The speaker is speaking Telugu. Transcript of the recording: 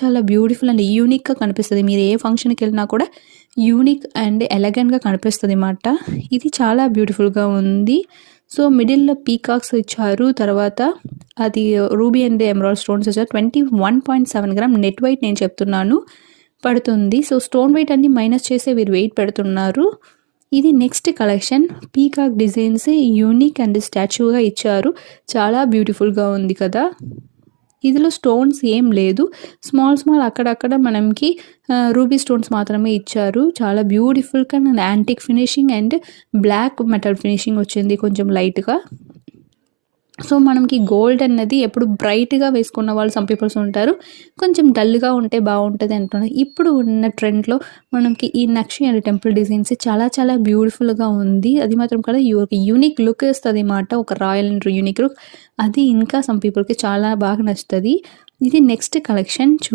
చాలా బ్యూటిఫుల్ అండ్ యూనిక్‌గా కనిపిస్తది. మీరు ఏ ఫంక్షన్‌కెళ్ళినా కూడా యూనిక్ అండ్ ఎలగెంట్‌గా కనిపిస్తదనమాట. ఇది చాలా బ్యూటిఫుల్‌గా ఉంది. సో, మిడిల్‌లో పీకాక్స్ ఇచ్చారు. తర్వాత అది రూబీ అండ్ ఎమరాల్డ్ స్టోన్స్ ఇచ్చారు. 21.7 గ్రామ్ నెట్ వెయిట్ నేను చెప్తున్నాను పడుతుంది. సో, స్టోన్ వెయిట్ అన్నీ మైనస్ చేసే వీరు వెయిట్ పెడుతున్నారు. ఇది next collection. Peacock designs unique and స్టాచ్యూగా ఇచ్చారు. చాలా బ్యూటిఫుల్‌గా ఉంది కదా! ఇందులో స్టోన్స్ ఏం లేదు. స్మాల్ అక్కడక్కడ మనకి రూబీ స్టోన్స్ మాత్రమే ఇచ్చారు. చాలా beautiful and antique finishing and black metal finishing వచ్చింది కొంచెం లైట్‌గా. సో, మనకి గోల్డ్ అన్నది ఎప్పుడు బ్రైట్‌గా వేసుకున్న వాళ్ళు సమ్ పీపుల్స్ ఉంటారు. కొంచెం డల్‌గా ఉంటే బావుంటది అంటున్నారు. ఇప్పుడు ఉన్న ట్రెండ్‌లో మనకి ఈ నక్షి అండ్ టెంపుల్ డిజైన్స్ చాలా బ్యూటిఫుల్‌గా ఉంది. అది మాత్రం కాదు ఒక యూనిక్ లుక్ ఇస్తదనమాట. ఒక రాయల్ అండ్ యూనిక్ లుక్. అది ఇంకా సమ్ పీపుల్‌కి చాలా బాగా నచ్చుతది. ఇది నెక్స్ట్ కలెక్షన్